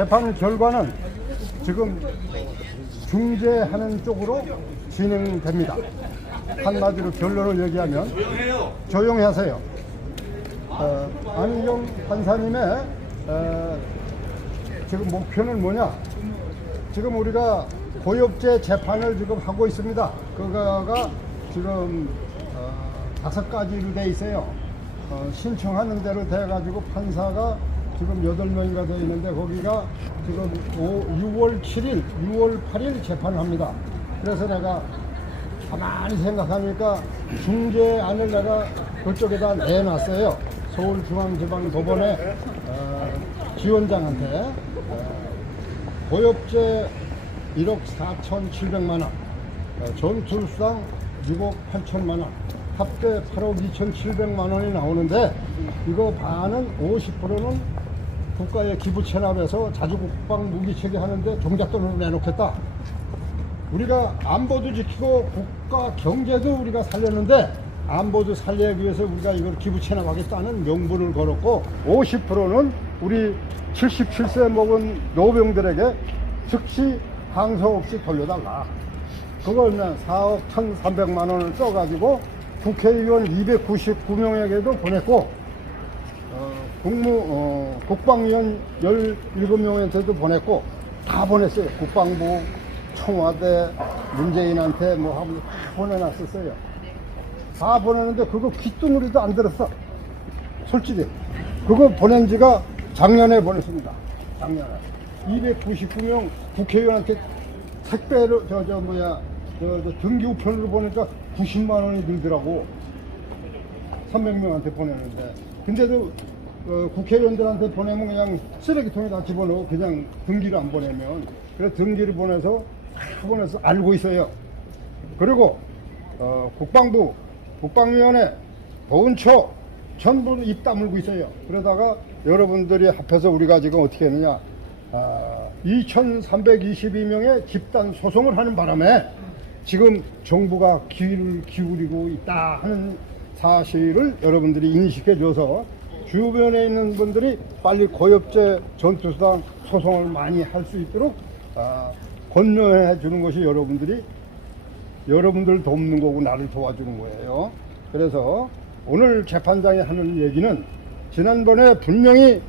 재판 결과는 지금 중재하는 쪽으로 진행됩니다. 한마디로 결론을 얘기하면 조용히 하세요. 안희정 판사님의 지금 목표는 뭐냐? 지금 우리가 고엽제 재판을 지금 하고 있습니다. 그거가 지금 5가지로 돼 있어요. 신청하는 대로 돼가지고 판사가 지금 8명이가 돼 있는데 거기가 지금 6월 7일, 6월 8일 재판합니다. 그래서 내가 가만히 생각하니까 중재안을 내가 그쪽에다 내놨어요. 서울중앙지방법원의 지원장한테 고엽제 1억 4,700만 원, 전투수당 6억 8천만 원, 합계 8억 2,700만 원이 나오는데 이거 반은 50%는 국가에 기부 체납해서 자주국방 무기 체계하는데 종잣돈으로 내놓겠다. 우리가 안보도 지키고 국가 경제도 우리가 살렸는데 안보도 살리기 위해서 우리가 이걸 기부 체납하겠다는 명분을 걸었고 50%는 우리 77세 먹은 노병들에게 즉시 항소 없이 돌려달라. 그걸 4억 1,300만 원을 써가지고 국회의원 299명에게도 보냈고 국방위원 17명한테도 보냈고 다 보냈어요. 국방부, 청와대, 문재인한테 뭐 하면 다 보내놨었어요. 다 보내는데 그거 귓등으로도 안 들었어. 솔직히 그거 보낸 지가 작년에 보냈습니다. 작년에 299명 국회의원한테 택배로 등기 우편으로 보니까 90만 원이 들더라고. 300명한테 보내는데 근데도 국회의원들한테 보내면 그냥 쓰레기통에다 집어넣고 그냥 등기를 안 보내면 그래서 등기를 보내서 알고 있어요. 그리고 국방부, 국방위원회, 보훈처 전부 입 다물고 있어요. 그러다가 여러분들이 합해서 우리가 지금 어떻게 했느냐, 2,322명의 집단 소송을 하는 바람에 지금 정부가 귀를 기울이고 있다 하는 사실을 여러분들이 인식해줘서 주변에 있는 분들이 빨리 고엽제 전투수당 소송을 많이 할 수 있도록 권유해 주는 것이 여러분들 돕는 거고 나를 도와주는 거예요. 그래서 오늘 재판장이 하는 얘기는 지난번에 분명히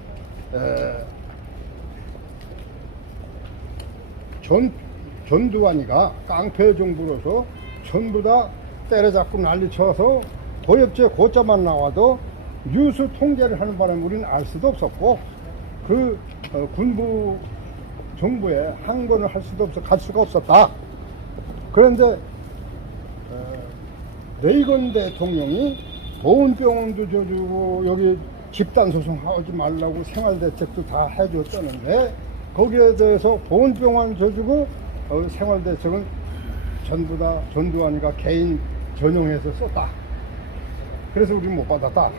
전두환이가 깡패 정부로서 전부 다 때려잡고 난리쳐서 고엽제 고자만 나와도 뉴스 통제를 하는 바람에 우리는 알 수도 없었고 그 군부 정부에 항건을 할 수도 없어 갈 수가 없었다. 그런데 레이건 대통령이 보훈병원도 줘주고 여기 집단소송 하지 말라고 생활대책도 다 해줬다는데 거기에 대해서 보훈병원 줘주고 생활대책은 전부 다 전두환이가 개인 전용해서 썼다. 그래서 우리는 못 받았다.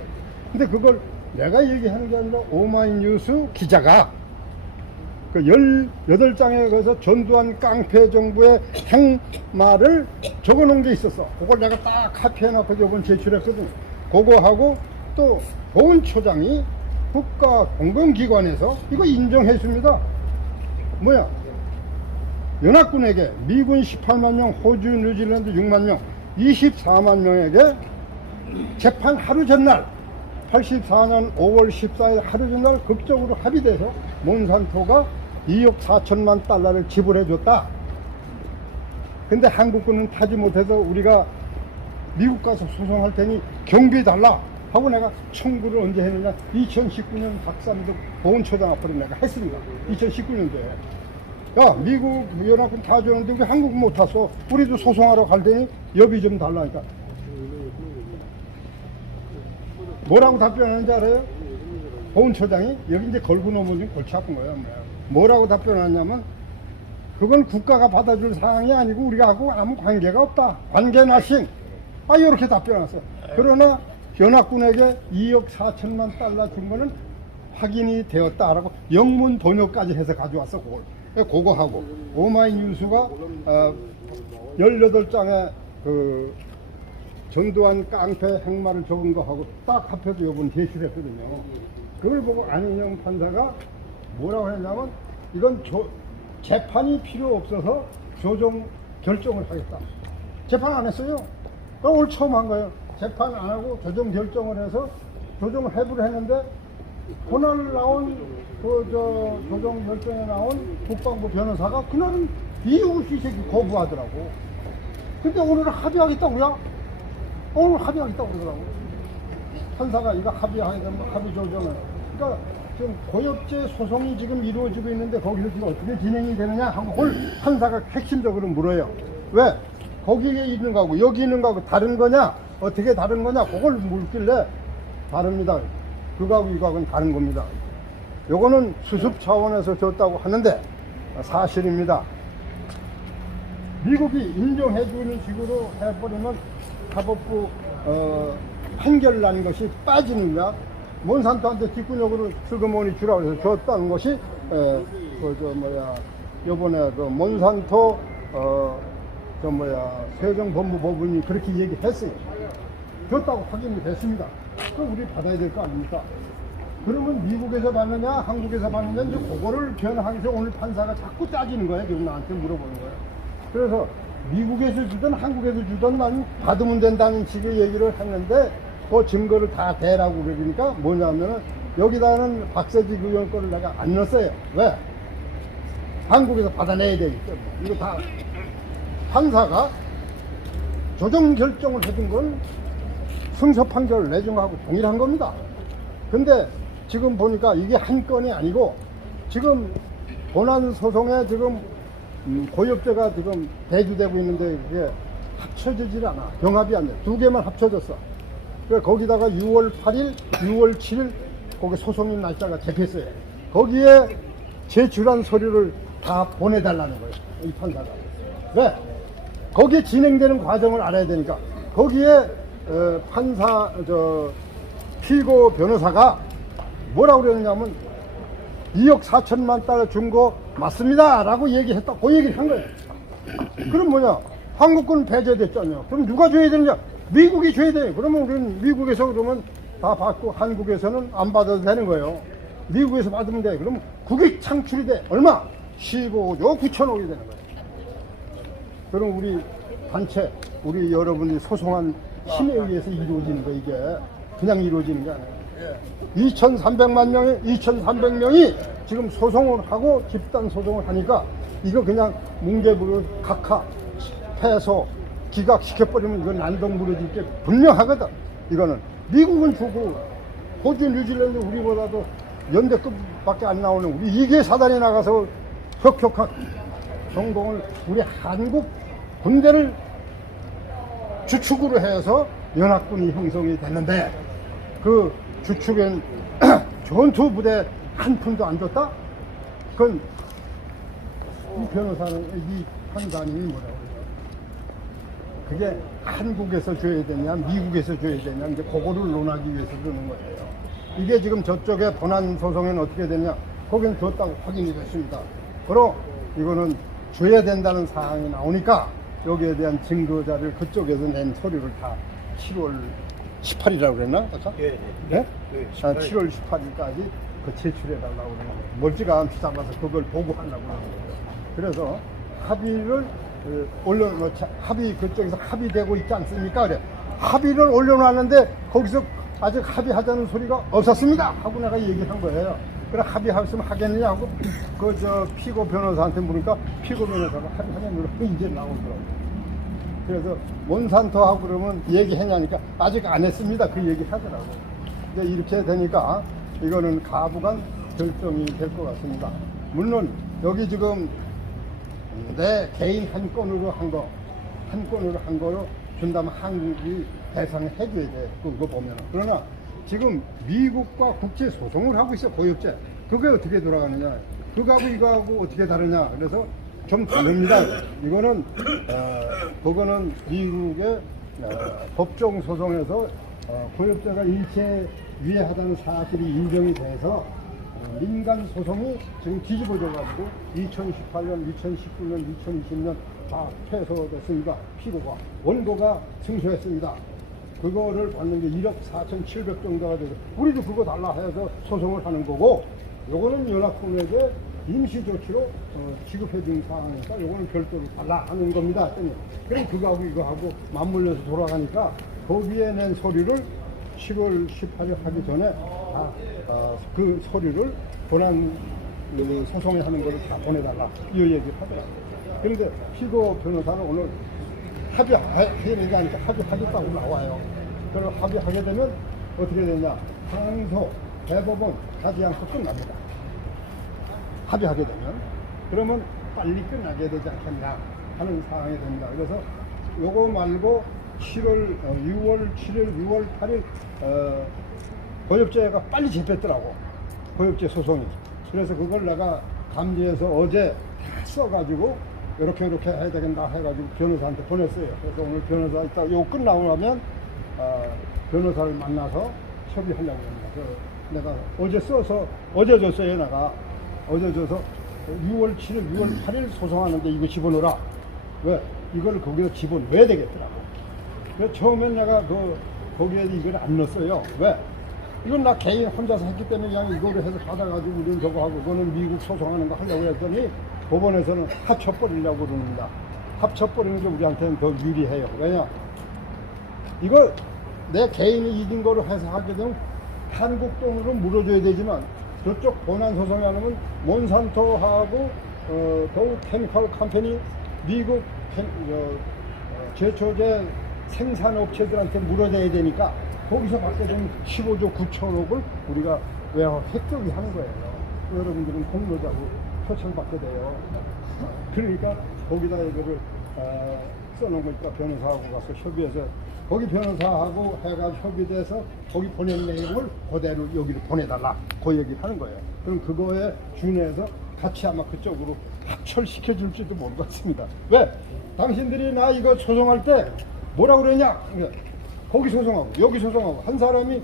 근데 그걸 내가 얘기하는 게 아니라 오마이뉴스 기자가 그 18장에 가서 전두환 깡패 정부의 행말을 적어 놓은 게 있었어. 그걸 내가 딱 카피해놓고 저번 제출했거든. 그거하고 또 보훈처장이 국가공공기관에서 이거 인정했습니다. 뭐야? 연합군에게 미군 18만 명, 호주, 뉴질랜드 6만 명, 24만 명에게 재판 하루 전날 84년 5월 14일 하루 전날 극적으로 합의돼서 몬산토가 2억 4천만 달러를 지불해 줬다. 근데 한국군은 타지 못해서 우리가 미국 가서 소송할 테니 경비 달라 하고 내가 청구를 언제 했느냐, 2019년 박삼덕 보훈처장 앞으로 내가 했습니다. 2019년도에 야 미국 연합군 다 줬는데 왜 한국 못 탔어? 우리도 소송하러 갈 테니 여비 좀 달라니까. 뭐라고 답변하는지 알아요? 보훈처장이 여기 이제 걸고 넘어진 골치 아픈 거예요. 뭐라고 답변하냐면 그건 국가가 받아줄 사항이 아니고 우리가 하고 아무 관계가 없다. 관계 나싱. 이렇게 답변했어요. 그러나 연합군에게 2억 4천만 달러 준 거는 확인이 되었다라고 영문 번역까지 해서 가져왔어. 그거 하고 오마이뉴스가 18장에 그 전두환 깡패 행마를 적은 거하고 딱 합해서 요번 제출했거든요. 그걸 보고 안희정 판사가 뭐라고 했냐면 이건 재판이 필요 없어서 조정 결정을 하겠다. 재판 안 했어요. 그럼 오늘 처음 한 거예요. 재판 안 하고 조정 결정을 해서 조정을 해부를 했는데 그날 나온 조정 결정에 나온 국방부 변호사가 그날은 이유 없이 거부하더라고. 근데 오늘은 합의하겠다고요? 오늘 합의하겠다고 그러더라고. 판사가 이거 합의하게 되면 합의 조정을. 그러니까 지금 고엽제 소송이 지금 이루어지고 있는데 거기서 지금 어떻게 진행이 되느냐 하고 그걸 판사가 핵심적으로 물어요. 왜? 거기에 있는 거하고 여기 있는 거하고 다른 거냐? 어떻게 다른 거냐? 그걸 묻길래 다릅니다. 그거하고 이거하고는 다른 겁니다. 요거는 수습 차원에서 줬다고 하는데 사실입니다. 미국이 인정해주는 식으로 해버리면 사법부 판결 난 것이 빠지는 거야. 몬산토한테 뒷구녕으로 슬그머니 주라고 해서 줬다는 것이 요번에 그 몬산토 세정본부 법원이 그렇게 얘기했어요. 줬다고 확인이 됐습니다. 그럼 우리 받아야 될 거 아닙니까? 그러면 미국에서 받느냐 한국에서 받느냐 이제 그거를 변하기 위해서 오늘 판사가 자꾸 따지는 거예요. 지금 나한테 물어보는 거예요. 그래서 미국에서 주든 한국에서 주든 난 받으면 된다는 식의 얘기를 했는데 그 증거를 다 대라고 그러니까 뭐냐면은 여기다는 박세지 의원 거를 내가 안 넣었어요. 왜? 한국에서 받아내야 되기 때문에. 이거 다 판사가 조정 결정을 해준 건 승소 판결을 내준 거하고 동일한 겁니다. 근데 지금 보니까 이게 한 건이 아니고 지금 본안 소송에 지금 고엽죄가 지금 대주되고 있는데 그게 합쳐지질 않아. 병합이 안 돼. 두 개만 합쳐졌어. 그래서 거기다가 6월 8일, 6월 7일 거기 소송인 날짜가 잡혔어요. 거기에 제출한 서류를 다 보내달라는 거예요. 이 판사가. 왜? 거기에 진행되는 과정을 알아야 되니까. 거기에 피고 변호사가 뭐라고 그랬냐면 2억 4천만 달러 준 거 맞습니다 라고 얘기했다. 그 얘기를 한 거예요. 그럼 뭐냐, 한국군 배제됐잖아요. 그럼 누가 줘야 되느냐, 미국이 줘야 돼요. 그러면 우리는 미국에서 그러면 다 받고 한국에서는 안 받아도 되는 거예요. 미국에서 받으면 돼. 그럼 국익 창출이 돼. 얼마? 15조 9천억이 되는 거예요. 그럼 우리 단체, 우리 여러분이 소송한 힘에 의해서 이루어지는 거, 이게 그냥 이루어지는 게 아니에요. 2,300명이 지금 소송을 하고 집단 소송을 하니까 이거 그냥 뭉개부로 각하, 패소, 기각시켜버리면 이건 난동부러질 게 분명하거든. 이거는 미국은 주고 호주, 뉴질랜드 우리보다도 연대급밖에 안 나오는 우리 이게 사단이 나가서 혁혁한 성공을 우리 한국 군대를 주축으로 해서 연합군이 형성이 됐는데 그 주축엔 전투 부대 한 푼도 안 줬다? 그건 이 변호사는, 이 판사님이 뭐라고 그래요? 그게 한국에서 줘야 되냐 미국에서 줘야 되냐 이제 그거를 논하기 위해서 그러는 거예요. 이게 지금 저쪽에 본안 소송에는 어떻게 되냐, 거기는 줬다고 확인이 됐습니다. 그럼 이거는 줘야 된다는 사항이 나오니까 여기에 대한 증거 자료를 그쪽에서 낸 서류를 다 7월 18일이라고 그랬나? 아까? 예. 네? 네, 7월 18일까지 그 제출해달라고 그러는 거예요. 멀지가 않게 잡아서 그걸 보고하려고 하는 거예요. 그래서 합의를 합의 그쪽에서 합의되고 있지 않습니까? 그래. 합의를 올려놨는데 거기서 아직 합의하자는 소리가 없었습니다 하고 내가 얘기를 한 거예요. 그래 합의했으면 하겠느냐 하고 피고 변호사한테 물으니까 피고 변호사가 합의하냐고 이제 나오더라고요. 그래서 몬산토하고 그러면 얘기했냐니까 아직 안 했습니다 그 얘기 하더라고. 이제 이렇게 되니까 이거는 가부간 결정이 될 것 같습니다. 물론 여기 지금 내 개인 한 건으로 한 거로 준다면 한국이 배상을 해줘야 돼. 그거 보면. 그러나 지금 미국과 국제 소송을 하고 있어, 고엽제. 그게 어떻게 돌아가느냐. 그거하고 이거하고 어떻게 다르냐. 그래서 좀 다릅니다. 이거는, 그거는 미국의 법정 소송에서 고엽제가 일체 위해하다는 사실이 인정이 돼서 민간 소송이 지금 뒤집어져가지고 2018년, 2019년, 2020년 다 패소됐습니다. 피고가. 원고가 승소했습니다. 그거를 받는 게 1억 4,700 정도가 돼서 우리도 그거 달라 해서 소송을 하는 거고, 요거는 연합군에게 임시 조치로 지급해 준 상황이니까 요거는 별도로 달라 하는 겁니다. 했더니 그럼 그거하고 이거하고 맞물려서 돌아가니까 거기에 낸 서류를 10월 18일 하기 전에 그 서류를 본안 소송에 하는 거를 다 보내달라 이 얘기를 하더라고요. 그런데 피고 변호사는 오늘 합의하게 하니까 합의하겠다고 나와요. 그럼 합의하게 되면 어떻게 되냐? 항소, 대법원 가지 않고 끝납니다. 합의하게 되면 그러면 빨리 끝나게 되지 않겠냐 하는 상황이 됩니다. 그래서 요거 말고 6월 7일, 6월 8일 고엽제가 빨리 집했더라고. 고엽제 소송이. 그래서 그걸 내가 감지해서 어제 다 써가지고 이렇게 해야 되겠나 해가지고 변호사한테 보냈어요. 그래서 오늘 변호사 이따 요거 끝나고 나면 변호사를 만나서 협의하려고 합니다. 내가 어제 써서 어제 줬어요. 내가 어제 줘서 6월 7일, 6월 8일 소송하는데 이거 집어넣어라. 왜? 이걸 거기다 집어넣어야 되겠더라고. 그래서 처음엔 내가 거기에 이걸 안 넣었어요. 왜? 이건 나 개인 혼자서 했기 때문에 그냥 이거를 해서 받아가지고 우리는 저거 하고 그거는 미국 소송하는 거 하려고 했더니 법원에서는 합쳐버리려고 그럽니다. 합쳐버리는 게 우리한테는 더 유리해요. 왜냐? 이거 내 개인이 이긴 거로 해서 하게 되면 한국 돈으로 물어줘야 되지만 저쪽 본안 소송에 하면 몬산토하고 더우 케미컬 컴퍼니 미국 제초제 생산업체들한테 물어내야 되니까 거기서 받게 되면 15조 9천억을 우리가 왜 획득이 하는 거예요. 여러분들은 공로자고 표창받게 돼요. 그러니까 거기다 이거를 써놓은 거니까 변호사하고 가서 협의해서 거기 변호사하고 해가지고 협의돼서 거기 보낸 내용을 그대로 여기로 보내달라 그 얘기를 하는 거예요. 그럼 그거에 준해서 같이 아마 그쪽으로 합철시켜줄지도 모르겠습니다. 왜? 당신들이 나 이거 소송할 때 뭐라 그러냐? 거기 소송하고 여기 소송하고 한 사람이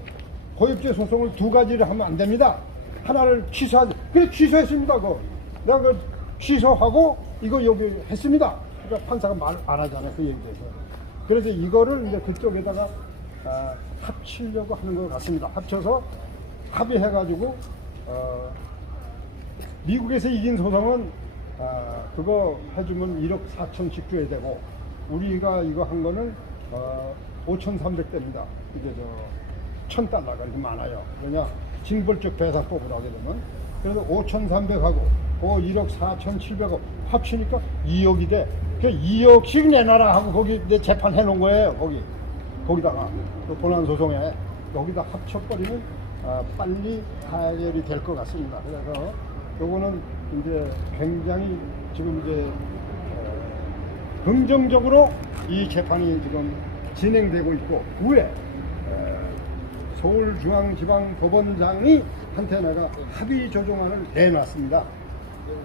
고엽제 소송을 두 가지를 하면 안 됩니다. 하나를 취소하지. 그래 취소했습니다. 그거. 내가 그 취소하고 이거 여기 했습니다. 그러니까 판사가 말 안 하잖아요. 그 얘기에 대해서. 그래서 이거를 이제 그쪽에다가 합치려고 하는 것 같습니다. 합쳐서 합의해가지고 미국에서 이긴 소송은 그거 해주면 1억 4천씩 줘야 되고 우리가 이거 한 거는 5,300대입니다. 이게 1,000달러가 이렇게 많아요. 왜냐 징벌적 배상법으로 하게 되면 그래서 5,300하고 그 1억 4,700억 합치니까 2억이 돼. 그 2억씩 내놔라 하고 거기 내 재판해 놓은 거예요. 거기다가 그 본안 소송에 여기다 합쳐버리면 빨리 타결이 될 것 같습니다. 그래서 요거는 이제 굉장히 지금 이제 긍정적으로 이 재판이 지금 진행되고 있고 후에 서울중앙지방법원장이 한테 내가 합의 조정안을 내놨습니다.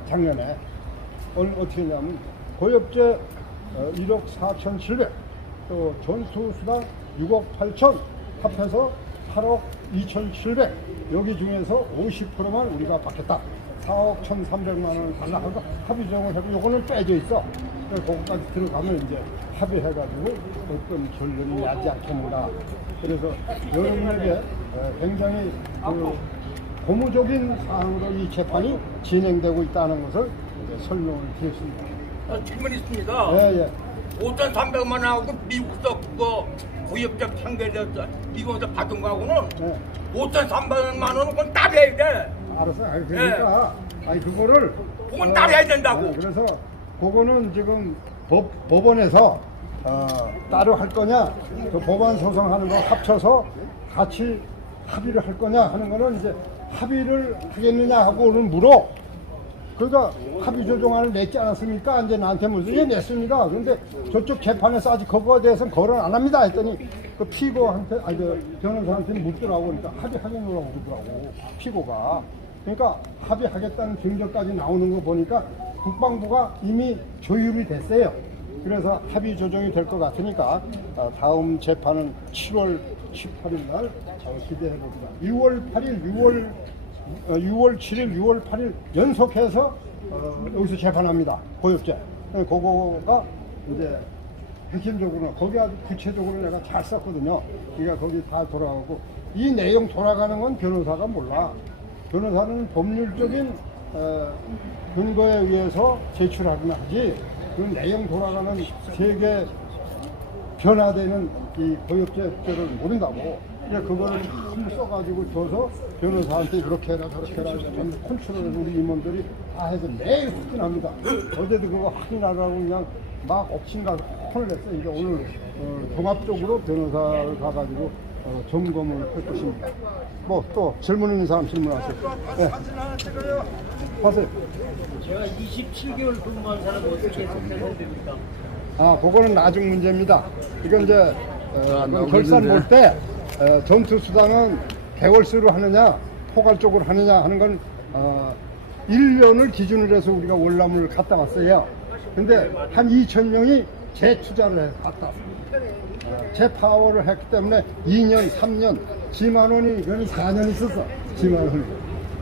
작년에 오늘 어떻게 했냐면 고엽제 1억 4,700 또 전투수당 6억 8천 합해서 8억 2,700 여기 중에서 50%만 우리가 받겠다. 4억 1,300만 원을 달라 하고 합의 조정을 하고 요거는 빼져 있어. 그래서 그것까지 들어가면 이제 합의해가지고 어떤 결론이 나지 않겠는가. 그래서 여러분에게 굉장히 고무적인 사항으로 이 재판이 진행되고 있다는 것을 이제 설명을 드렸습니다. 질문 있습니다. 예. 5,300만 원하고 미국서 그거 고엽제 판결에서 미국에서 받은 거하고는 5,300만 원은 그건 따려야 돼. 알았어. 그러니까 그거를 그건 따려야 된다고. 그래서 그거는 지금 법원에서 따로 할 거냐, 그 법안 소송하는 거 합쳐서 같이 합의를 할 거냐 하는 거는 이제 합의를 하겠느냐 하고는 물어. 그러니까 합의 조정안을 냈지 않았습니까? 이제 나한테 물어서 예 냈습니다. 그런데 저쪽 재판에서 아직 그거에 대해서는 거론 안 합니다 했더니 그 피고한테 그 변호사한테 묻더라고. 그러니까 합의하겠노라고 그러더라고 피고가. 그러니까 합의하겠다는 증거까지 나오는 거 보니까 국방부가 이미 조율이 됐어요. 그래서 합의 조정이 될 것 같으니까 다음 재판은 7월 18일 날 기대해 봅니다. 6월 8일, 6월 7일, 6월 8일 연속해서 여기서 재판합니다. 고엽제. 그거가 이제 핵심적으로 거기 아주 구체적으로 내가 잘 썼거든요. 그러니까 거기 다 돌아가고 이 내용 돌아가는 건 변호사가 몰라. 변호사는 법률적인 근거에 의해서 제출하거나 하지 그 내용 돌아가는 세계 변화되는 이 고역죄를 모른다고. 그냥 그거를 한번 써가지고 줘서 변호사한테 이렇게 해라 저렇게 해라 전부 컨트롤을 우리 임원들이 다 해서 매일 확인합니다. 어제도 그거 확인하라고 그냥 막 엎친가서 혼을 냈어요. 이제 오늘 종합적으로 변호사를 가가지고 점검을 할 것입니다. 뭐 또 질문 있는 사람 질문하세요. 네. 사진 하나 찍어요. 하세요. 제가 27개월 근무한 사람 어떻게 선택해야 됩니까? 아, 그거는 나중 문제입니다. 이건 이제 그건 결산 볼 때 전투수당은 개월수로 하느냐 포괄적으로 하느냐 하는 건 1년을 기준으로 해서 우리가 월남을 갔다 왔어요. 근데 한 2,000명이 재투자를 해서 갔다 왔습니다. 재파워를 했기 때문에 2년, 3년, 지만 원이 그건 4년 있었어. 지만 원이.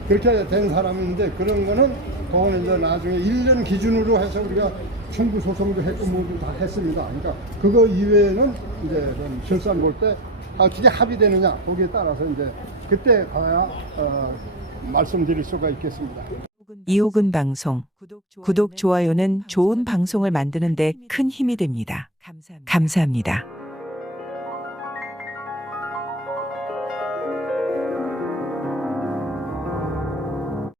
그렇게 된 사람인데 그런 거는 그거는 이제 나중에 1년 기준으로 해서 우리가 청구 소송도 했고 모두 다 했습니다. 그러니까 그거 이외에는 이제 결산 볼 때 어떻게 합의되느냐 거기에 따라서 이제 그때 가야 말씀드릴 수가 있겠습니다. 이호근 방송 구독, 좋아요는 좋은 방송을 만드는 데 큰 힘이 됩니다. 감사합니다.